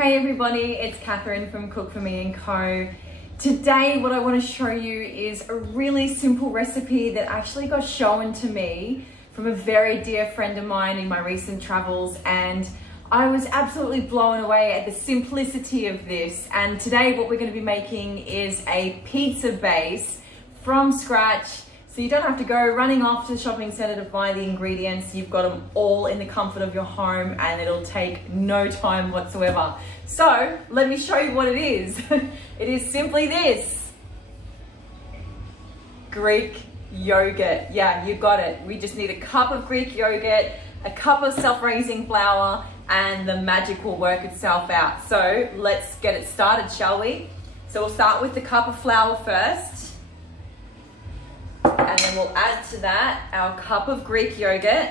Hey everybody, it's Catherine from Cook For Me & Co. Today what I want to show you is a really simple recipe that actually got shown to me from a very dear friend of mine in my recent travels, and I was absolutely blown away at the simplicity of this. And today what we're going to be making is a pizza base from scratch. So you don't have to go running off to the shopping center to buy the ingredients. You've got them all in the comfort of your home and it'll take no time whatsoever. So let me show you what it is. It is simply this: Greek yogurt. Yeah, you got it. We just need a cup of Greek yogurt, a cup of self-raising flour, and the magic will work itself out. So let's get it started, shall we? So we'll start with the cup of flour first. And then we'll add to that our cup of Greek yogurt.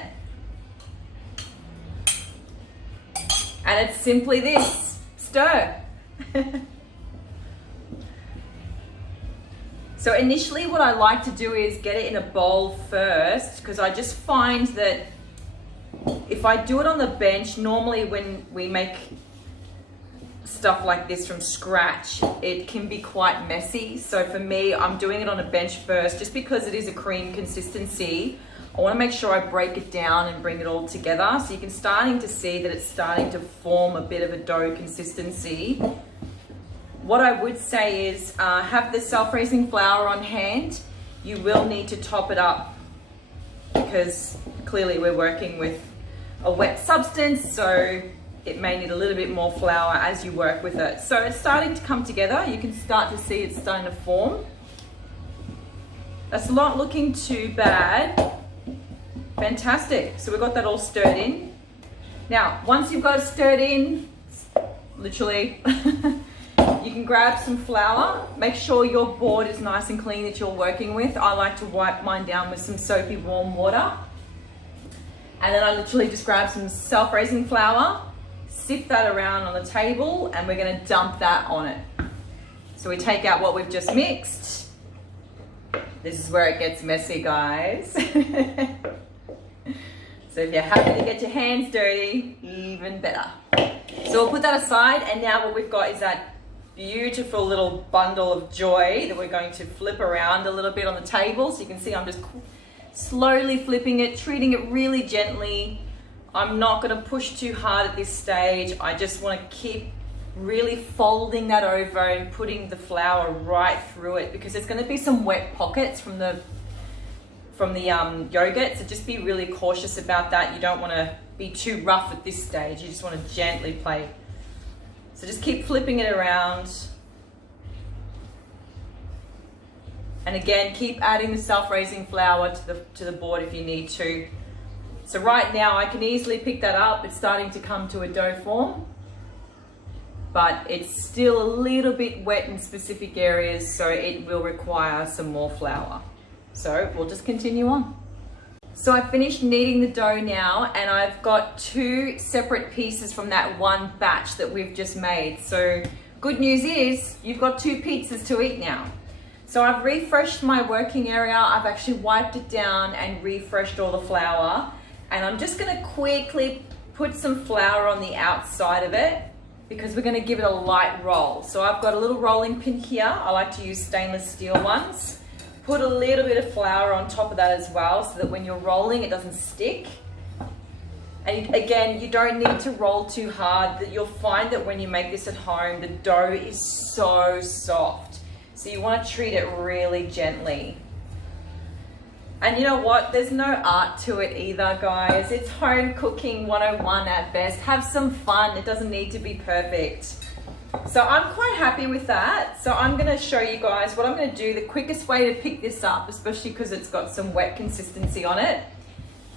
And it's simply this: stir. So initially what I like to do is get it in a bowl first, because I just find that if I do it on the bench, normally when we make stuff like this from scratch, it can be quite messy. So for me, I'm doing it on a bench first, just because it is a cream consistency. I want to make sure I break it down and bring it all together. So you can starting to see that it's starting to form a bit of a dough consistency. What I would say is have the self-raising flour on hand. You will need to top it up because clearly we're working with a wet substance, so it may need a little bit more flour as you work with it. So it's starting to come together. You can start to see it's starting to form. That's not looking too bad. Fantastic. So we've got that all stirred in. Now, once you've got it stirred in, literally, you can grab some flour. Make sure your board is nice and clean that you're working with. I like to wipe mine down with some soapy warm water. And then I literally just grab some self-raising flour, sift that around on the table, and we're going to dump that on it. So we take out what we've just mixed. This is where it gets messy, guys. So if you're happy to get your hands dirty, even better. So we'll put that aside, and now what we've got is that beautiful little bundle of joy that we're going to flip around a little bit on the table. So you can see I'm just slowly flipping it, treating it really gently. I'm not going to push too hard at this stage. I just want to keep really folding that over and putting the flour right through it, because there's going to be some wet pockets from the yogurt. So just be really cautious about that. You don't want to be too rough at this stage. You just want to gently play. So just keep flipping it around. And again, keep adding the self-raising flour to the board if you need to. So right now I can easily pick that up. It's starting to come to a dough form, but it's still a little bit wet in specific areas, so it will require some more flour. So we'll just continue on. So I've finished kneading the dough now, and I've got two separate pieces from that one batch that we've just made. So good news is you've got two pizzas to eat now. So I've refreshed my working area. I've actually wiped it down and refreshed all the flour. And I'm just gonna quickly put some flour on the outside of it, because we're gonna give it a light roll. So I've got a little rolling pin here. I like to use stainless steel ones. Put a little bit of flour on top of that as well, so that when you're rolling, it doesn't stick. And again, you don't need to roll too hard. You'll find that when you make this at home, the dough is so soft. So you wanna treat it really gently. And you know what? There's no art to it either, guys. It's home cooking 101 at best. Have some fun. It doesn't need to be perfect. So I'm quite happy with that. So I'm gonna show you guys what I'm gonna do. The quickest way to pick this up, especially because it's got some wet consistency on it,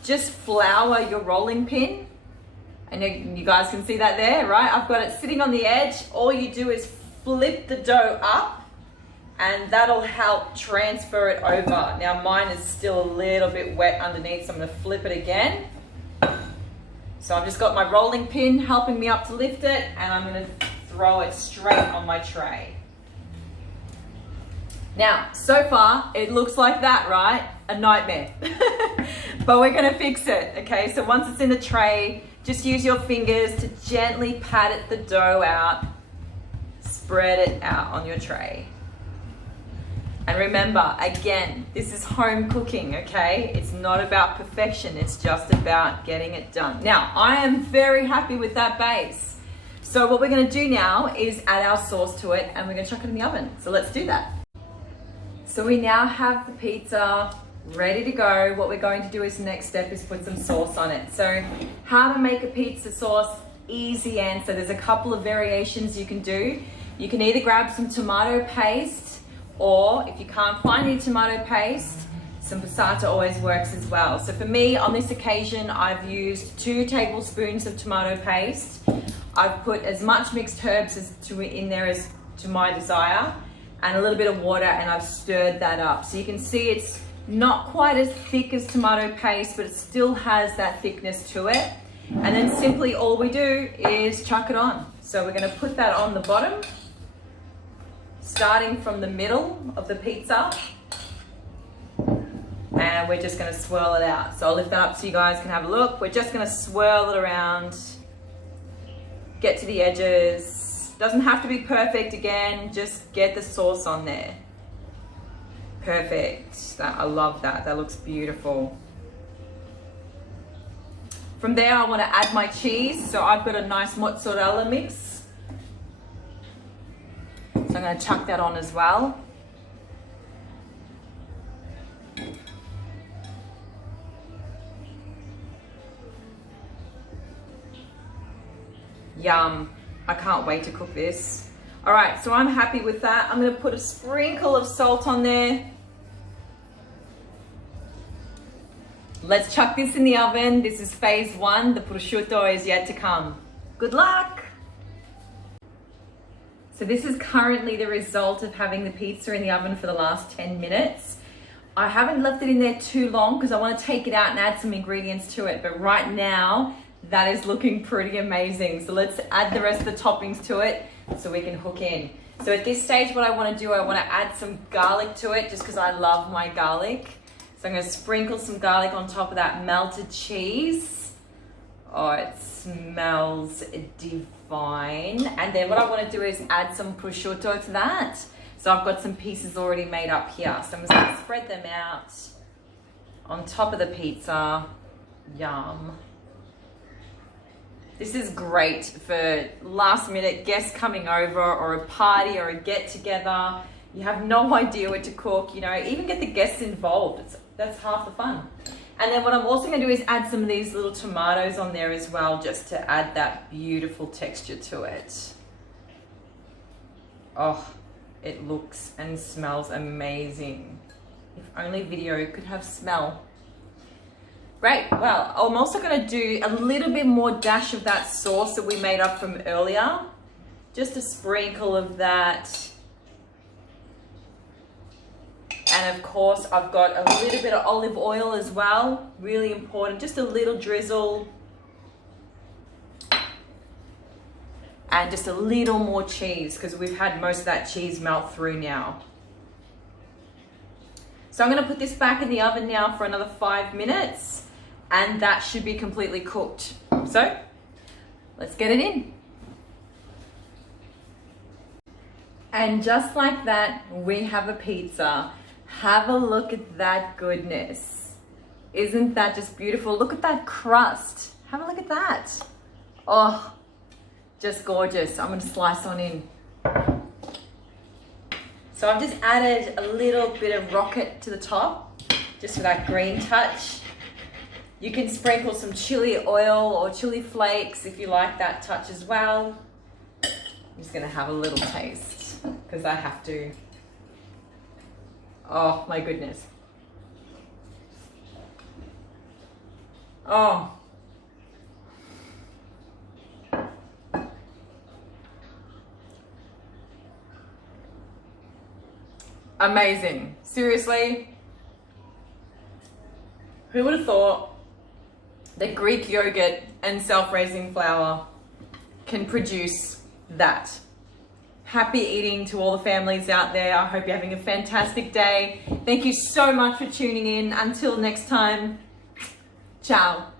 just flour your rolling pin. And you guys can see that there, right? I've got it sitting on the edge. All you do is flip the dough up, and that'll help transfer it over. Now mine is still a little bit wet underneath, so I'm gonna flip it again. So I've just got my rolling pin helping me up to lift it, and I'm gonna throw it straight on my tray. Now, so far, it looks like that, right? A nightmare. But we're gonna fix it, okay? So once it's in the tray, Just use your fingers to gently pat the dough out, spread it out on your tray. And remember, again, this is home cooking, okay? It's not about perfection, it's just about getting it done. Now, I am very happy with that base. So what we're gonna do now is add our sauce to it and we're gonna chuck it in the oven. So let's do that. So we now have the pizza ready to go. What we're going to do is next step is put some sauce on it. So how to make a pizza sauce, easy answer. There's a couple of variations you can do. You can either grab some tomato paste, or if you can't find any tomato paste, some passata always works as well. So for me, on this occasion, I've used 2 tablespoons of tomato paste. I've put as much mixed herbs in there as to my desire, and a little bit of water, and I've stirred that up. So you can see it's not quite as thick as tomato paste, but it still has that thickness to it. And then simply all we do is chuck it on. So we're gonna put that on the bottom, starting from the middle of the pizza, and we're just gonna swirl it out. So I'll lift that up so you guys can have a look. We're just gonna swirl it around, get to the edges. Doesn't have to be perfect, again, just get the sauce on there. Perfect, I love that, that looks beautiful. From there, I wanna add my cheese. So I've got a nice mozzarella mix. So I'm going to chuck that on as well. Yum. I can't wait to cook this. All right, so I'm happy with that. I'm going to put a sprinkle of salt on there. Let's chuck this in the oven. This is phase 1. The prosciutto is yet to come. Good luck. So this is currently the result of having the pizza in the oven for the last 10 minutes. I haven't left it in there too long because I want to take it out and add some ingredients to it. But right now, that is looking pretty amazing. So let's add the rest of the toppings to it so we can hook in. So at this stage, what I want to do, I want to add some garlic to it just because I love my garlic. So I'm going to sprinkle some garlic on top of that melted cheese. Oh, it smells divine. And then what I want to do is add some prosciutto to that. So I've got some pieces already made up here. So I'm just going to spread them out on top of the pizza. Yum. This is great for last minute guests coming over, or a party or a get together. You have no idea what to cook, you know, even get the guests involved. That's half the fun. And then what I'm also going to do is add some of these little tomatoes on there as well, just to add that beautiful texture to it. Oh, it looks and smells amazing. If only video could have smell. Great, well, I'm also going to do a little bit more dash of that sauce that we made up from earlier. Just a sprinkle of that. And of course, I've got a little bit of olive oil as well. Really important, just a little drizzle. And just a little more cheese, because we've had most of that cheese melt through now. So I'm gonna put this back in the oven now for another 5 minutes, and that should be completely cooked. So, let's get it in. And just like that, we have a pizza. Have a look at that goodness. Isn't that just beautiful? Look at that crust. Have a look at that. Oh, just gorgeous. I'm gonna slice on in. So I've just added a little bit of rocket to the top, just for that green touch. You can sprinkle some chili oil or chili flakes if you like that touch as well. I'm just gonna have a little taste, because I have to. Oh my goodness. Oh. Amazing. Seriously. Who would have thought that Greek yogurt and self-raising flour can produce that? Happy eating to all the families out there. I hope you're having a fantastic day. Thank you so much for tuning in. Until next time, ciao.